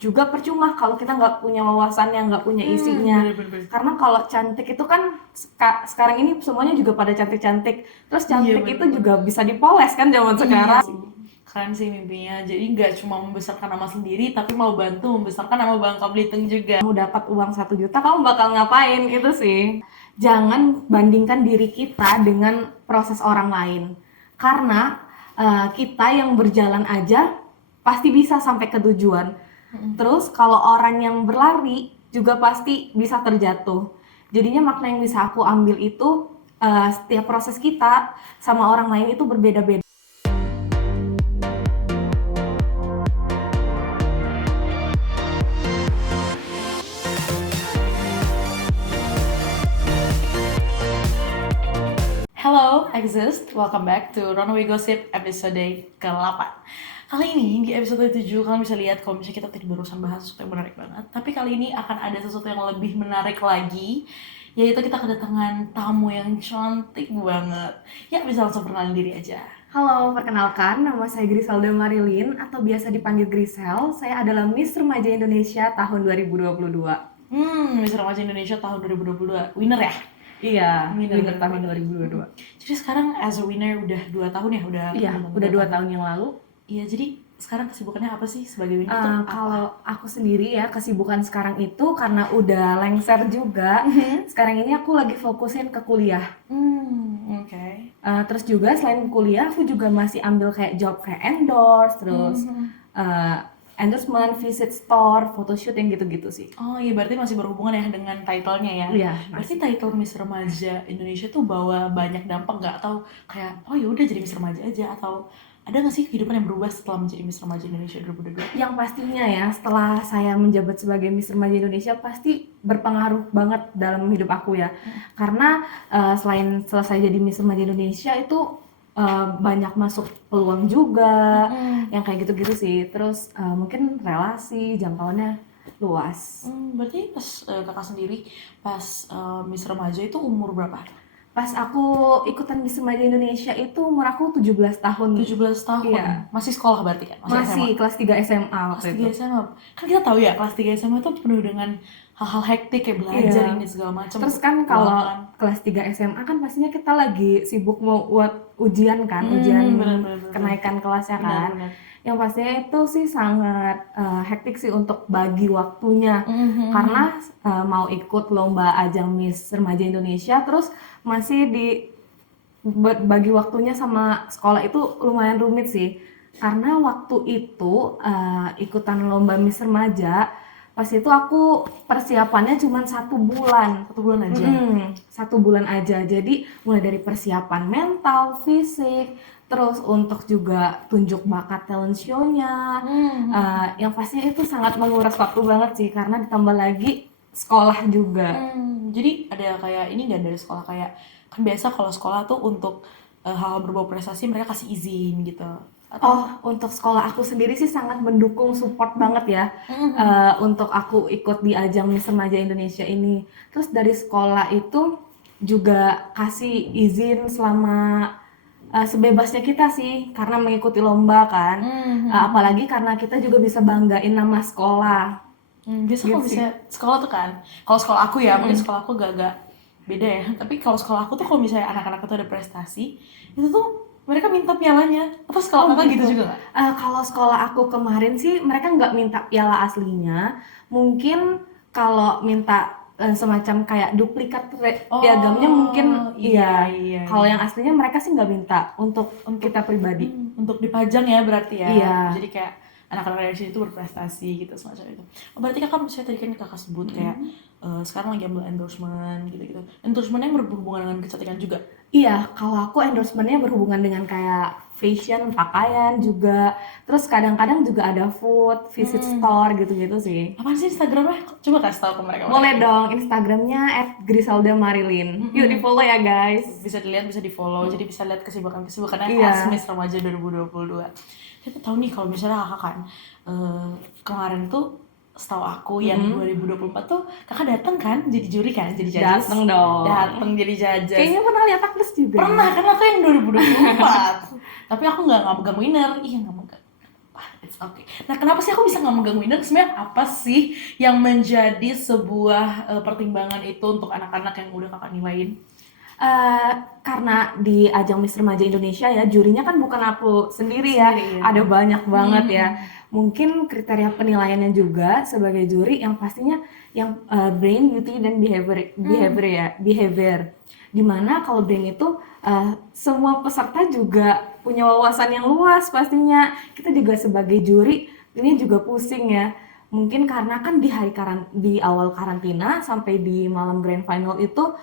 juga percuma kalau kita nggak punya wawasannya, nggak punya isinya. Bener-bener. Karena kalau cantik itu kan sekarang ini semuanya juga pada cantik-cantik. Terus Iya cantik itu bener-bener. juga bisa dipoles kan zaman sekarang. Keren sih mimpinya. Jadi nggak cuma membesarkan nama sendiri, tapi mau bantu membesarkan nama Bangka Belitung juga. Kamu dapat uang 1 juta, kamu bakal ngapain itu sih. Jangan bandingkan diri kita dengan proses orang lain. Karena kita yang berjalan aja pasti bisa sampai ke tujuan. Terus kalau orang yang berlari juga pasti bisa terjatuh. Jadinya makna yang bisa aku ambil itu setiap proses kita sama orang lain itu berbeda-beda. Hello, Exist. Welcome back to Runaway Gossip episode ke-8. Kali ini di episode 7 kalian bisa lihat kalau misalnya kita tadi barusan bahas sesuatu yang menarik banget. Tapi kali ini akan ada sesuatu yang lebih menarik lagi, yaitu kita kedatangan tamu yang cantik banget. Ya, bisa langsung perkenalin diri aja. Halo, perkenalkan, nama saya Griselda Marilyn atau biasa dipanggil Grisel. Saya adalah Miss Remaja Indonesia tahun 2022. Miss Remaja Indonesia tahun 2022. Winner ya? Iya, Winner tahun 2022. Jadi sekarang as a winner udah 2 tahun ya? Udah 2 tahun yang lalu. Iya, jadi sekarang kesibukannya apa sih sebagai winner tuh? Kalau aku sendiri ya, kesibukan sekarang itu karena udah lengser juga. Sekarang ini aku lagi fokusin ke kuliah. Oke. Terus juga selain kuliah, aku juga masih ambil kayak job kayak endorse, terus endorsement, visit store, photoshoot yang gitu-gitu sih. Oh iya, berarti masih berhubungan ya dengan title-nya ya? Iya, Berarti title Miss Remaja Indonesia tuh bawa banyak dampak nggak? Atau kayak, oh ya udah jadi Miss Remaja aja? Atau ada nggak sih kehidupan yang berubah setelah menjadi Miss Remaja Indonesia 2022? Yang pastinya ya, setelah saya menjabat sebagai Miss Remaja Indonesia pasti berpengaruh banget dalam hidup aku ya. Karena selain selesai jadi Miss Remaja Indonesia itu banyak masuk peluang juga, yang kayak gitu-gitu sih. Terus mungkin relasi, jangkauannya luas. Berarti pas kakak sendiri, pas Miss Remaja itu umur berapa? Pas aku ikutan Miss Remaja Indonesia itu umur aku 17 tahun. 17 tahun? Iya. Masih sekolah berarti kan? Masih kelas 3 SMA Kelas waktu 3 itu. SMA. Kan kita tahu ya, kelas 3 SMA tuh penuh dengan hal-hal hektik kayak belajar Iya. ini segala macam. Terus kan kalau kelas 3 SMA kan pastinya kita lagi sibuk mau buat ujian kan, ujian bener. kenaikan kelasnya kan. Bener. Yang pastinya itu sih sangat hektik sih untuk bagi waktunya. Karena mau ikut lomba ajang Miss Remaja Indonesia, terus masih bagi waktunya sama sekolah itu lumayan rumit sih. Karena waktu itu ikutan lomba Miss Remaja, pas itu aku persiapannya cuma 1 bulan. 1 bulan aja? 1 bulan aja. Jadi mulai dari persiapan mental, fisik, terus untuk juga tunjuk bakat talent show-nya. Yang pastinya itu sangat menguras waktu banget sih, karena ditambah lagi sekolah juga. Jadi ada kayak ini nggak dari sekolah, kayak kan biasa kalau sekolah tuh untuk hal-hal berbau prestasi mereka kasih izin gitu? Untuk sekolah aku sendiri sih sangat mendukung, support banget ya untuk aku ikut di ajang Miss Remaja Indonesia ini. Terus dari sekolah itu juga kasih izin selama sebebasnya kita sih, karena mengikuti lomba kan. Apalagi karena kita juga bisa banggain nama sekolah. Biasa kalau misalnya sekolah tuh kan, kalau sekolah aku ya, mungkin sekolah aku agak beda ya, tapi kalau sekolah aku tuh kalau misalnya anak-anak itu ada prestasi, itu tuh mereka minta pialanya. Atau sekolah kakak gitu juga nggak? Kalau sekolah aku kemarin sih mereka nggak minta piala aslinya. Mungkin kalau minta semacam kayak duplikat piagamnya mungkin iya. Kalau yang aslinya mereka sih nggak minta untuk kita pribadi. Untuk dipajang ya berarti ya? Iya. Jadi kayak anak-anak dari sini tuh berprestasi gitu semacam itu. Berarti kakak misalnya tadi kan kakak sebut kayak sekarang lagi ambil endorsement gitu-gitu. Endorsement yang berhubungan dengan kecantikan juga? Iya, kalau aku endorsementnya berhubungan dengan kayak fashion, pakaian juga. Terus kadang-kadang juga ada food, visit store gitu-gitu sih. Apaan sih Instagramnya? Coba kasih tau ke mereka. Boleh dong, Instagramnya @griselda_marilyn. Yuk di follow ya guys. Bisa dilihat, bisa di follow, jadi bisa lihat kesibukannya Iya. as Miss Remaja 2022. Kita tahu nih kalau misalnya kakak kan kemarin tuh setahu aku yang 2024 tuh kakak datang kan jadi juri kan, jadi judges. Dateng dong. Datang jadi judges. Kayaknya pernah lihat Agnes juga. Pernah kan, aku yang 2024. Tapi aku nggak megang winner. Iya, nggak megang. Wah, It's okay. Nah, kenapa sih aku bisa nggak megang winner? Sebenarnya apa sih yang menjadi sebuah pertimbangan itu untuk anak-anak yang udah kakak nilaiin? Karena di ajang Miss Remaja Indonesia ya, jurinya kan bukan aku sendiri ya, Sendiri, ya. ada banyak banget ya. Mungkin kriteria penilaiannya juga sebagai juri yang pastinya yang brain, beauty, dan behavior. Dimana kalau brain itu semua peserta juga punya wawasan yang luas pastinya. Kita juga sebagai juri ini juga pusing ya. Mungkin karena kan di awal karantina sampai di malam grand final itu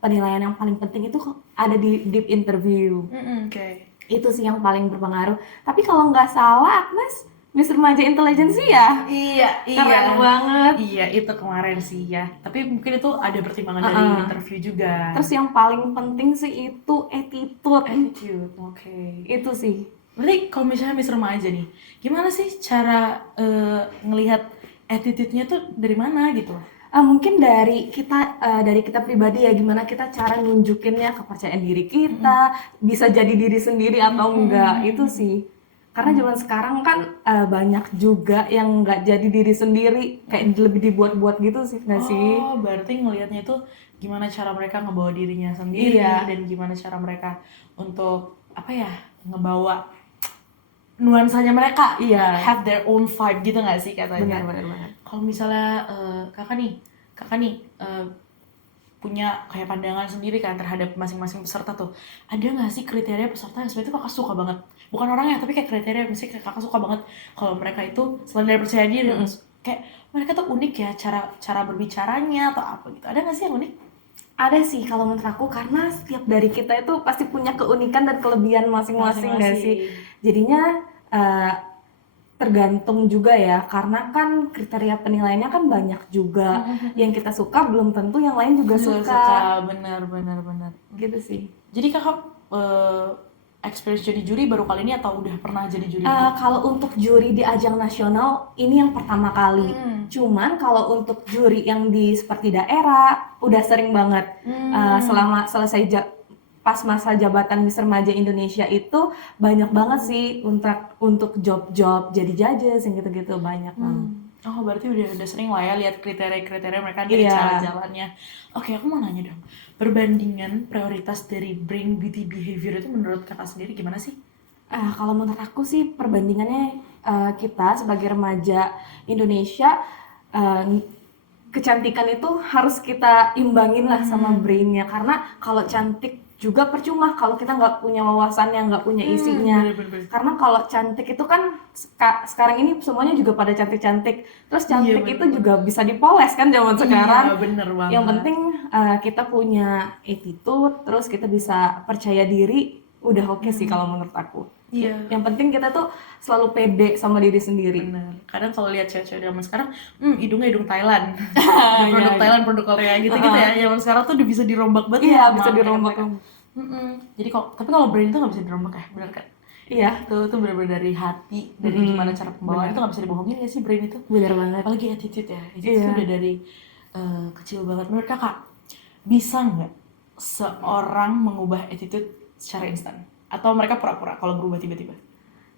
penilaian yang paling penting itu ada di deep interview. Oke. Itu sih yang paling berpengaruh. Tapi kalau nggak salah, Agnes, Miss Remaja Intelligence ya? Iya. Keren banget. Iya, itu kemarin sih ya. Tapi mungkin itu ada pertimbangan dari interview juga. Terus yang paling penting sih itu attitude. Attitude, oke. Itu sih. Berarti kalau misalnya Miss Remaja nih, gimana sih cara ngelihat attitude-nya tuh dari mana gitu? Mungkin dari kita pribadi ya, gimana kita cara nunjukinnya, kepercayaan diri kita, bisa jadi diri sendiri atau enggak, itu sih. Karena zaman sekarang kan banyak juga yang nggak jadi diri sendiri, kayak lebih dibuat-buat gitu sih, nggak sih? Oh, berarti ngelihatnya itu gimana cara mereka ngebawa dirinya sendiri dan gimana cara mereka untuk apa ya, ngebawa nuansanya mereka, have their own vibe gitu nggak sih katanya? Benar. Kalau misalnya kakak nih punya kayak pandangan sendiri kan terhadap masing-masing peserta tuh, ada nggak sih kriteria peserta yang sebenarnya tuh kakak suka banget? Bukan orangnya, tapi kayak kriteria misalnya kayak kakak suka banget kalau mereka itu selain dari percaya diri, kayak mereka tuh unik ya cara berbicaranya atau apa gitu. Ada nggak sih yang unik? Ada sih kalau menurut aku, karena setiap dari kita itu pasti punya keunikan dan kelebihan masing-masing nggak sih? Jadinya tergantung juga ya, karena kan kriteria penilaiannya kan banyak juga. Yang kita suka belum tentu yang lain juga suka. Benar. Gitu sih. Jadi kakak experience jadi juri baru kali ini atau udah pernah jadi juri? Kalau untuk juri di ajang nasional ini yang pertama kali. Cuman kalau untuk juri yang di seperti daerah udah sering banget. Selama pas masa jabatan Miss Remaja Indonesia itu banyak banget sih untuk job-job jadi judges yang gitu-gitu, banyak banget. Oh, berarti udah sering lah ya lihat kriteria-kriteria mereka dari cara jalannya. Oke, aku mau nanya dong. Perbandingan prioritas dari brain, beauty, behavior itu menurut kakak sendiri gimana sih? Kalau menurut aku sih perbandingannya kita sebagai remaja Indonesia, kecantikan itu harus kita imbangin lah sama brainnya, karena kalau cantik juga percuma kalau kita nggak punya wawasannya, nggak punya isinya. Karena kalau cantik itu kan sekarang ini semuanya juga pada cantik-cantik, terus cantik itu juga bisa dipoles kan zaman sekarang. Bener banget. Yang penting kita punya attitude, terus kita bisa percaya diri, udah oke sih kalau menurut aku. Yang penting kita tuh selalu pede sama diri sendiri. Bener. Kadang kalau lihat cewek-cewek zaman sekarang, hidungnya hidung Thailand, produk Thailand, produk Korea gitu ya. Zaman sekarang tuh udah bisa dirombak banget. Iya, bisa dirombak. Jadi tapi kalau brain itu nggak bisa dirombak ya, benar kan? Iya. Tuh benar-benar dari hati, dari gimana cara pembawaan itu nggak bisa dibohongin ya sih brain itu. Bener banget. Apalagi attitude ya, itu udah dari kecil banget. Menurut kakak, bisa nggak seorang mengubah attitude secara instan? Atau mereka pura-pura kalau berubah tiba-tiba?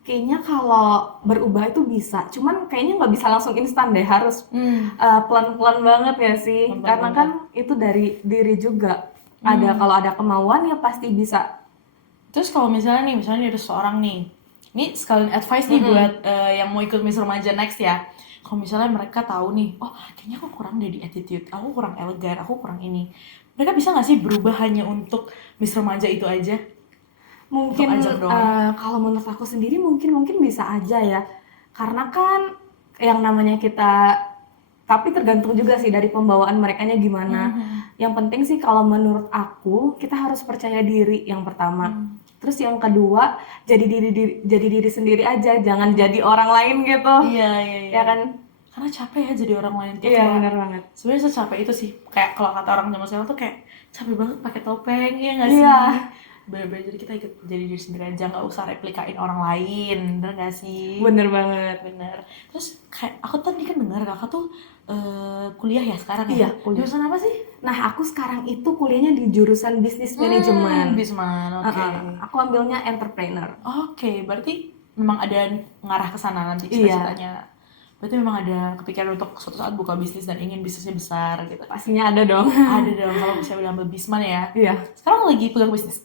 Kayaknya kalau berubah itu bisa, cuman kayaknya nggak bisa langsung instan deh, harus pelan-pelan banget ya sih, karena kan itu dari diri juga. Kalau ada kemauan ya pasti bisa. Terus kalau misalnya ada seorang nih, ini sekalian advice nih buat yang mau ikut Miss Remaja next ya. Kalau misalnya mereka tahu nih, oh kayaknya aku kurang deh di attitude, aku kurang elegan, aku kurang ini. Mereka bisa nggak sih berubah hanya untuk Miss Remaja itu aja? Mungkin kalau menurut aku sendiri mungkin bisa aja ya, karena kan yang namanya kita, tapi tergantung juga sih dari pembawaan merekanya gimana. Yang penting sih kalau menurut aku, kita harus percaya diri yang pertama. Terus yang kedua, jadi diri sendiri aja, jangan jadi orang lain gitu. Iya. Ya kan? Karena capek ya jadi orang lain tuh. Iya, benar banget. Sebenarnya secapek itu sih. Kayak kalau kata orang zaman sekarang tuh kayak capek banget pakai topeng, ya nggak sih? Iya. Bener-bener jadi kita ikut jadi diri sendiri aja, nggak usah replikain orang lain, bener nggak sih? Bener banget. Bener. Terus kayak aku tadi kan dengar kakak tuh kuliah ya sekarang ya? Iya, kuliah. Jurusan apa sih? Nah, aku sekarang itu kuliahnya di jurusan bisnis manajemen. Bisman, oke. Aku ambilnya entrepreneur. Oke, berarti memang ada ngarah ke sana nanti Iya. cita-citanya? Berarti memang ada kepikiran untuk suatu saat buka bisnis dan ingin bisnisnya besar gitu. Pastinya ada dong. Ada dong kalau misalnya udah ambil bisman ya. Iya. Sekarang lagi pegang bisnis.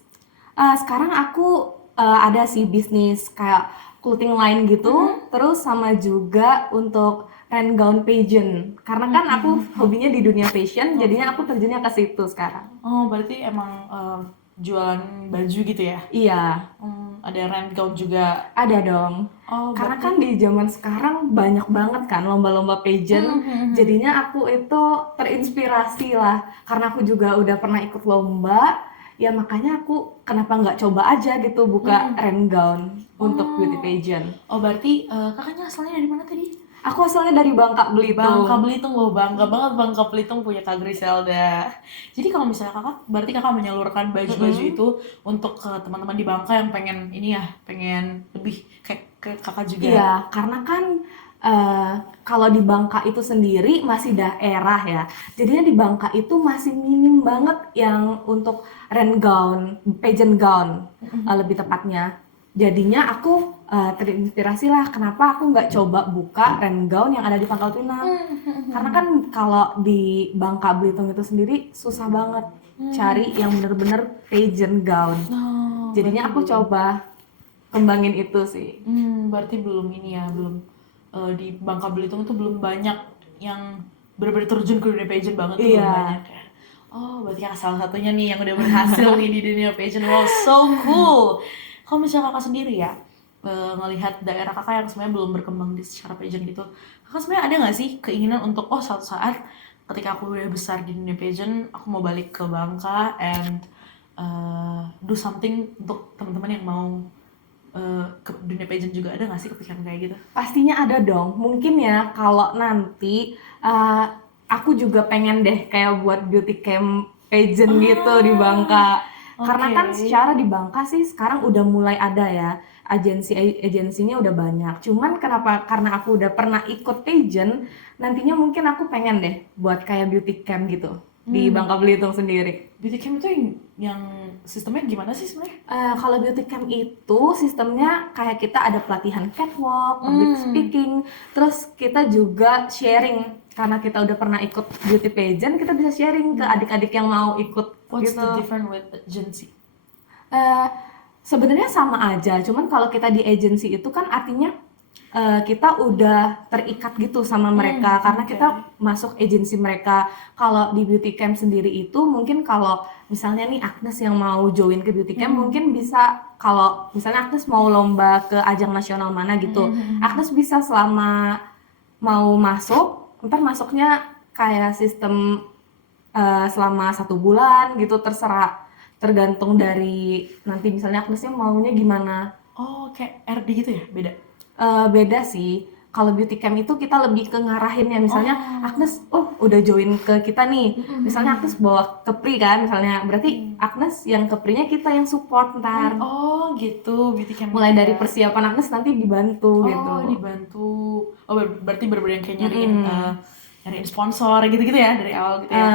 Sekarang aku ada sih bisnis kayak clothing line gitu, terus sama juga untuk rent gown pageant. Karena kan aku hobinya di dunia fashion, jadinya aku terjunnya ke situ sekarang. Oh, berarti emang jualan baju gitu ya? Iya, Ada rent gown juga. ada dong. Oh, Karena kan di zaman sekarang banyak banget kan lomba-lomba pageant, jadinya aku itu terinspirasi lah. Karena aku juga udah pernah ikut lomba, ya makanya aku kenapa nggak coba aja gitu buka rent gown untuk beauty pageant. Oh, berarti kakaknya asalnya dari mana tadi? Aku asalnya dari Bangka Belitung. Bangka Belitung, loh, bangga banget Bangka Belitung punya Kak Griselda. Jadi kalau misalnya kakak, berarti kakak menyalurkan baju-baju itu untuk ke teman-teman di Bangka yang pengen ini ya, pengen lebih kayak ke kakak juga. Iya, karena kan kalau di Bangka itu sendiri masih daerah ya. Jadinya di Bangka itu masih minim banget yang untuk rent gown, pageant gown lebih tepatnya. Jadinya aku terinspirasi lah kenapa aku nggak coba buka rent gown yang ada di Pangkal Pinang. Karena kan kalau di Bangka Belitung itu sendiri susah banget cari yang bener-bener pageant gown. Oh, Jadinya aku coba kembangin itu sih. berarti belum ini ya, belum di Bangka Belitung itu belum banyak yang benar-benar terjun ke dunia pageant banget tuh, belum Iya. banyak ya. Oh, berarti kakak salah satunya nih yang udah berhasil nih di dunia pageant. Wow, so cool. Kalau misalnya kakak sendiri ya, ngelihat daerah kakak yang sebenarnya belum berkembang di secara pageant gitu, kakak sebenarnya ada nggak sih keinginan untuk suatu saat ketika aku udah besar di dunia pageant, aku mau balik ke Bangka and do something untuk teman-teman yang mau ke dunia pageant juga, ada nggak sih kepikiran kayak gitu? Pastinya ada dong. Mungkin ya kalau nanti aku juga pengen deh kayak buat beauty camp pageant gitu di Bangka. Karena kan Oke. secara di Bangka sih sekarang udah mulai ada ya agensinya udah banyak. Cuman karena aku udah pernah ikut pageant, nantinya mungkin aku pengen deh buat kayak beauty camp gitu di Bangka Belitung sendiri. Beauty camp itu yang sistemnya gimana sih sebenarnya? Kalau beauty camp itu sistemnya kayak kita ada pelatihan catwalk, public speaking, terus kita juga sharing karena kita udah pernah ikut beauty pageant, kita bisa sharing ke adik-adik yang mau ikut What's gitu. the difference with agency? Sebenarnya sama aja, cuman kalau kita di agency itu kan artinya kita udah terikat gitu sama mereka karena kita masuk agensi mereka. Kalau di beauty camp sendiri itu mungkin kalau misalnya nih Agnes yang mau join ke beauty camp mungkin bisa, kalau misalnya Agnes mau lomba ke ajang nasional mana gitu, Agnes bisa selama mau masuk, ntar masuknya kayak sistem selama 1 bulan gitu, tergantung dari nanti misalnya Agnesnya maunya gimana. Oh, kayak RD gitu ya? Beda? Beda sih. Kalau beauty camp itu kita lebih ke ngarahin ya, misalnya Agnes udah join ke kita nih, misalnya Agnes bawa kepri kan misalnya, berarti Agnes yang keprinya kita yang support ntar. Oh gitu, beauty camp Mulai gitu dari ya. persiapan Agnes nanti dibantu gitu. Oh, dibantu. Oh, berarti bener-bener yang kayak nyariin sponsor gitu-gitu ya dari awal gitu ya.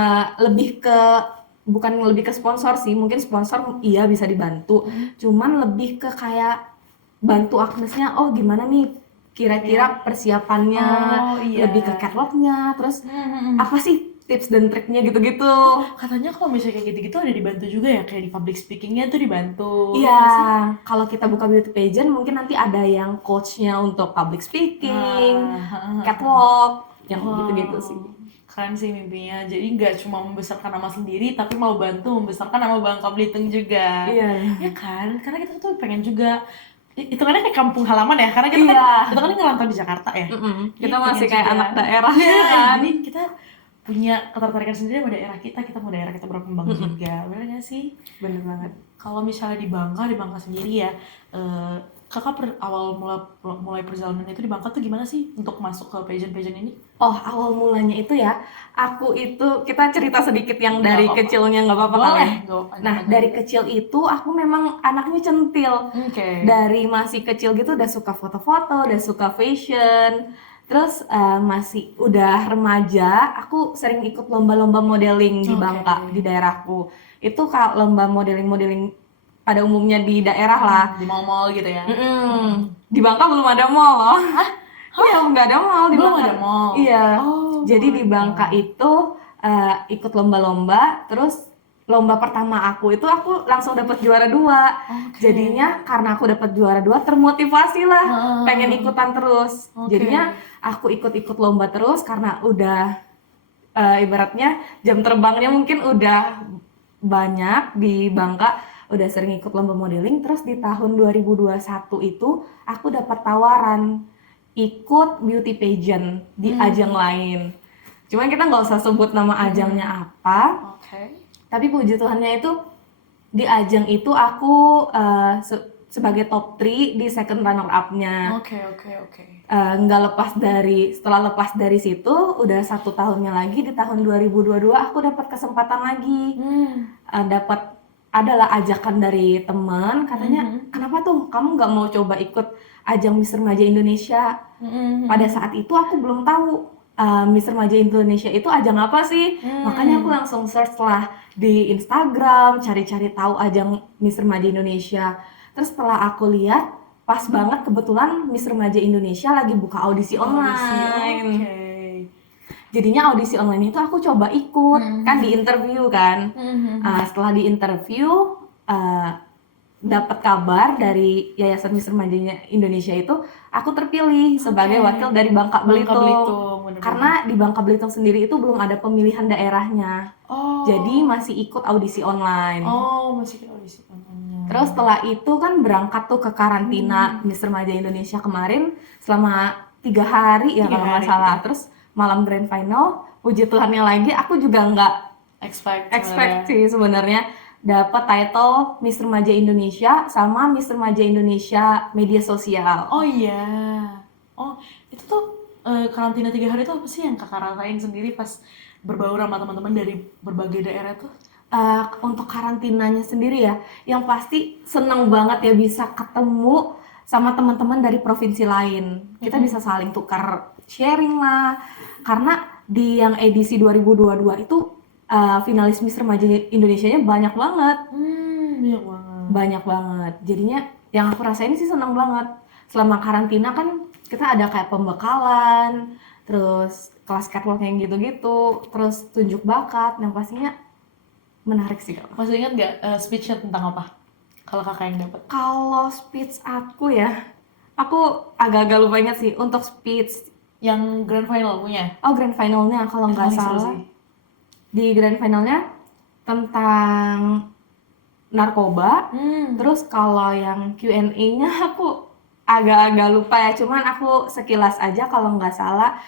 Bukan lebih ke sponsor sih, mungkin sponsor iya bisa dibantu, cuman lebih ke kayak bantu Agnesnya, gimana nih kira-kira persiapannya, Oh, iya. lebih ke catwalknya, terus apa sih tips dan triknya gitu-gitu. Katanya kalau misalnya kayak gitu-gitu ada dibantu juga ya, kayak di public speakingnya tuh dibantu. Iya, kalau kita buka beauty pageant mungkin nanti ada yang coachnya untuk public speaking, catwalk, yang gitu-gitu sih. Keren sih mimpinya. Jadi nggak cuma membesarkan nama sendiri, tapi mau bantu membesarkan nama Bangka Belitung juga. Iya. Ya kan? Karena kita tuh pengen juga itu kan kayak kampung halaman ya, karena kita Iya. kita kan ngerantau di Jakarta ya. Kita Jadi masih pengen kayak juga. anak daerah Iya, ya kan. jadi kita punya ketertarikan sendiri sama daerah kita mau daerah kita berkembang juga. Bener nggak sih? Bener banget. Kalau misalnya di Bangka sendiri ya, kakak awal mulai perjalanan itu di Bangka tuh gimana sih untuk masuk ke pageant ini? Awal mulanya itu ya, kita cerita sedikit yang dari Nggak apa-apa. kecilnya, nggak apa-apa kali. Boleh, nggak apa-apa. Nah, dari kecil itu aku memang anaknya centil. Oke. Dari masih kecil gitu udah suka foto-foto, udah suka fashion. Terus udah remaja, aku sering ikut lomba-lomba modeling di Oke. Bangka, di daerahku. Itu kalau lomba modeling-modeling pada umumnya di daerah lah. Di mall-mall gitu ya. Di Bangka belum ada mall. Iya, nggak ada mall di Belum Bangka. ada mall. Iya. Oh Jadi my di Bangka God. itu ikut lomba-lomba, terus lomba pertama aku itu aku langsung dapat juara 2. Oke. Jadinya karena aku dapat juara 2 termotivasi lah Ah. pengen ikutan terus. Oke. Jadinya aku ikut-ikut lomba terus karena udah ibaratnya jam terbangnya mungkin udah banyak di Bangka, udah sering ikut lomba modeling. Terus di tahun 2021 itu aku dapat tawaran ikut beauty pageant di ajang lain. Cuman kita nggak usah sebut nama ajangnya apa, Oke. tapi puji Tuhannya itu di ajang itu aku sebagai top 3 di second runner up-nya. Oke. Nggak setelah lepas dari situ udah 1 tahunnya lagi, di tahun 2022 aku dapat kesempatan lagi. Adalah ajakan dari teman, katanya kenapa tuh kamu nggak mau coba ikut ajang Miss Remaja Indonesia. Pada saat itu aku belum tahu Miss Remaja Indonesia itu ajang apa sih. Makanya aku langsung search lah di Instagram, cari-cari tahu ajang Miss Remaja Indonesia. Terus setelah aku lihat, pas banget kebetulan Miss Remaja Indonesia lagi buka audisi online. Oke. Jadinya audisi online itu aku coba ikut, kan di interview kan. Setelah di interview, dapat kabar dari Yayasan Miss Remaja Indonesia itu, aku terpilih sebagai wakil dari Bangka Belitung. bener-bener. Karena di Bangka Belitung sendiri itu belum ada pemilihan daerahnya. Oh. Jadi masih ikut audisi online. Oh, masih kita audisi online. Terus setelah itu kan berangkat tuh ke karantina Miss Remaja Indonesia kemarin selama 3 hari ya 3 kalau nggak hari, salah. Terus malam grand final, puji Tuhannya lagi aku juga nggak expect sih sebenarnya dapat title Miss Remaja Indonesia sama Miss Remaja Indonesia media sosial. Oh iya. Oh, itu tuh karantina 3 hari itu apa sih yang kakak rasain sendiri pas berbaur sama teman-teman dari berbagai daerah tuh? Untuk karantinanya sendiri ya, yang pasti seneng banget ya bisa ketemu sama teman-teman dari provinsi lain. Kita bisa saling tukar sharing lah. Karena di yang edisi 2022 itu finalis Miss Remaja Indonesianya banyak banget. Banyak banget. Banyak banget. Jadinya yang aku rasain sih seneng banget. Selama karantina kan kita ada kayak pembekalan, terus kelas catwalk yang gitu-gitu, terus tunjuk bakat, yang pastinya menarik sih Kak. Masih ingat nggak speech-nya tentang apa? Kalau kakak yang dapat? Kalau speech aku ya, aku agak-agak lupa ingat sih untuk speech. Yang grand final punya? Oh, grand finalnya kalau nggak Paling seru salah. sih. Di grand finalnya tentang narkoba. Terus kalau yang Q&A-nya aku agak-agak lupa ya, cuman aku sekilas aja kalau nggak salah.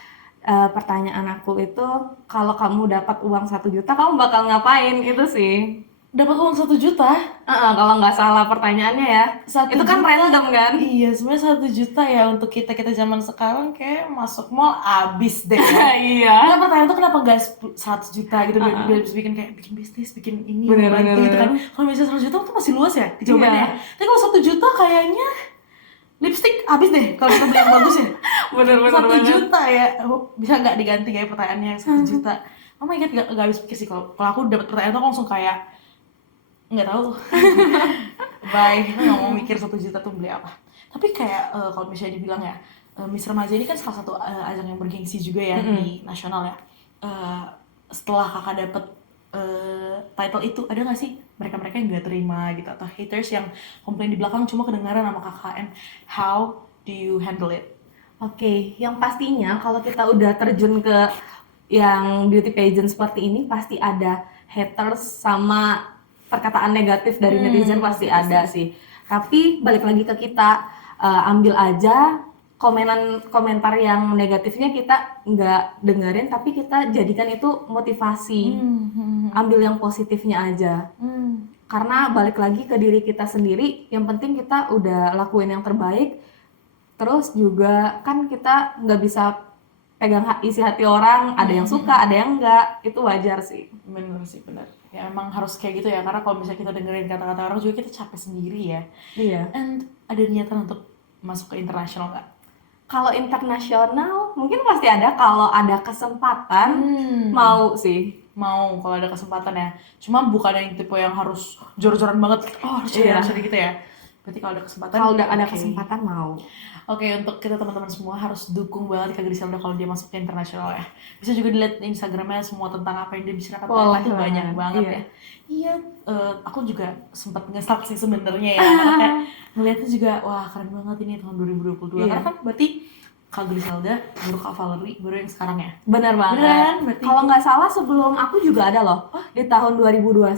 Pertanyaan aku itu, kalau kamu dapat uang 1 juta, kamu bakal ngapain? Itu sih. Dapat uang 1 juta? Kalau nggak salah pertanyaannya ya. 1 Itu kan juta. random kan? Iya, sebenarnya 1 juta ya untuk kita zaman sekarang kayak masuk mall abis deh. Iya. Nah, pertanyaan tuh kenapa nggak 100 juta gitu, biar bisa bikin kayak bikin bisnis, bikin ini, Bener, bantu gitu bener. kan. Kalau misalnya 100 juta tuh masih luas ya jawabannya. Iya. Tapi kalau 1 juta kayaknya lipstick habis deh kalau kita beli yang bagus ya. Bener 1 juta ya. Bisa nggak diganti kayak pertanyaannya 1 juta? Oh my god, nggak habis pikir sih kalau aku dapat pertanyaan tuh aku langsung kayak nggak tahu. Bye, nggak mau mikir 1 juta tuh beli apa. Tapi kayak kalau misalnya dibilang ya, Miss Remaja ini kan salah satu ajang yang bergengsi juga ya di nasional ya. Setelah kakak dapet title itu, ada nggak sih mereka-mereka yang nggak terima gitu atau haters yang komplain di belakang cuma kedengaran sama kakak, and how do you handle it? Oke, yang pastinya kalau kita udah terjun ke yang beauty pageant seperti ini, pasti ada haters sama perkataan negatif dari netizen pasti ada sih. Tapi balik lagi ke kita, ambil aja komentar yang negatifnya kita nggak dengerin, tapi kita jadikan itu motivasi. Ambil yang positifnya aja. Karena balik lagi ke diri kita sendiri, yang penting kita udah lakuin yang terbaik. Terus juga kan kita nggak bisa pegang isi hati orang, ada yang suka, ada yang enggak, itu wajar sih. Bener sih, bener. Ya emang harus kayak gitu ya, karena kalau misalnya kita dengerin kata-kata orang juga kita capek sendiri ya. Iya. And ada niatan untuk masuk ke internasional nggak? Kalau internasional mungkin pasti ada, kalau ada kesempatan mau sih. mau kalau ada kesempatan ya. Cuma bukan yang tipe yang harus jor-joran banget. Oh harus jadi Iya. harus jadi gitu ya. Berarti kalau ada kesempatan. Kalau udah ada oke. kesempatan mau. Oke, untuk kita teman-teman semua harus dukung banget Kak Griselda kalau dia masuk ke internasional ya. Bisa juga dilihat di Instagramnya semua tentang apa yang dia bicarakan Boleh itu banyak banget, banget iya. ya. Iya, aku juga sempat ngestak sih sebenarnya ya. Karena kayak ngeliatnya juga wah keren banget ini tahun 2022. Iya. Karena kan berarti Kak Griselda baru Kak Valerie baru yang sekarang ya. Bener banget. Beneran? Berarti Kalau nggak salah sebelum aku juga ada loh di tahun 2021,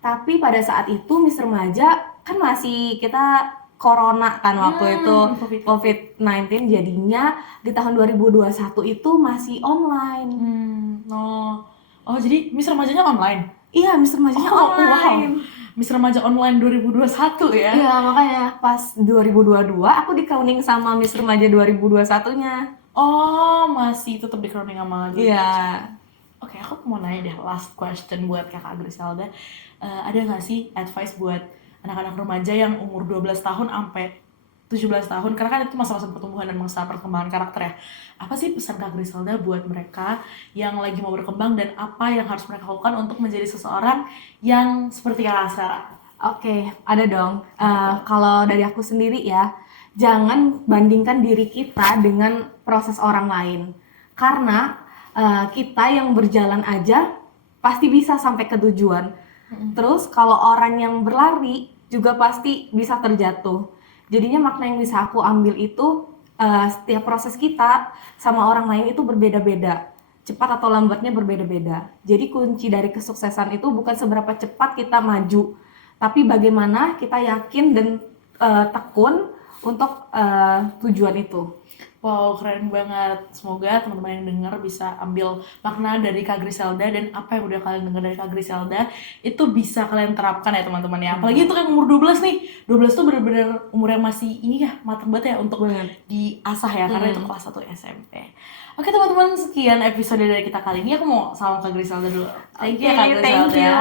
tapi pada saat itu Miss Remaja kan masih kita corona kan waktu itu COVID. COVID-19, jadinya di tahun 2021 itu masih online. Oh jadi Miss Remajanya online? Iya, Miss Remajanya Oh, online. Miss Remaja online 2021 ya? Iya, makanya pas 2022 aku di crowning sama Miss Remaja 2021-nya. Oh, masih tetap di crowning sama Iya. Oke, aku mau nanya deh last question buat Kakak Griselda. Ada nggak sih advice buat anak-anak remaja yang umur 12 tahun sampai 17 tahun? Karena kan itu masa-masa pertumbuhan dan masa perkembangan karakter ya. Apa sih pesan Kak Griselda buat mereka yang lagi mau berkembang dan apa yang harus mereka lakukan untuk menjadi seseorang yang seperti Kakak sekarang? Oke, ada dong. Kalau dari aku sendiri ya, jangan bandingkan diri kita dengan proses orang lain. Karena kita yang berjalan aja pasti bisa sampai ke tujuan. Terus kalau orang yang berlari juga pasti bisa terjatuh. Jadinya makna yang bisa aku ambil itu setiap proses kita sama orang lain itu berbeda-beda. Cepat atau lambatnya berbeda-beda. Jadi kunci dari kesuksesan itu bukan seberapa cepat kita maju, tapi bagaimana kita yakin dan tekun untuk tujuan itu. Wow, keren banget. Semoga teman-teman yang dengar bisa ambil makna dari Kak Griselda dan apa yang udah kalian dengar dari Kak Griselda itu bisa kalian terapkan ya teman-teman ya. Apalagi untuk yang umur 12 nih. 12 tuh bener-bener umur yang masih ini ya, matang banget ya untuk diasah ya, karena itu kelas 1 SMP. Oke teman-teman, sekian episode dari kita kali ini. Aku mau sama Kak Griselda dulu. Thank you ya Kak Griselda. Thank you.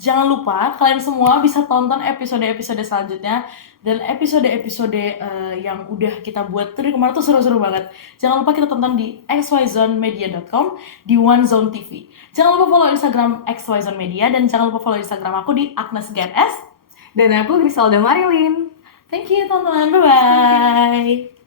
Jangan lupa kalian semua bisa tonton episode-episode selanjutnya. Dan episode-episode yang udah kita buat dari kemarin tuh seru-seru banget. Jangan lupa kita tonton di xyzonemedia.com, di One Zone TV. Jangan lupa follow Instagram XYZone Media dan jangan lupa follow Instagram aku di agnesgns. Dan aku Griselda Marilyn. Thank you teman-teman, bye-bye.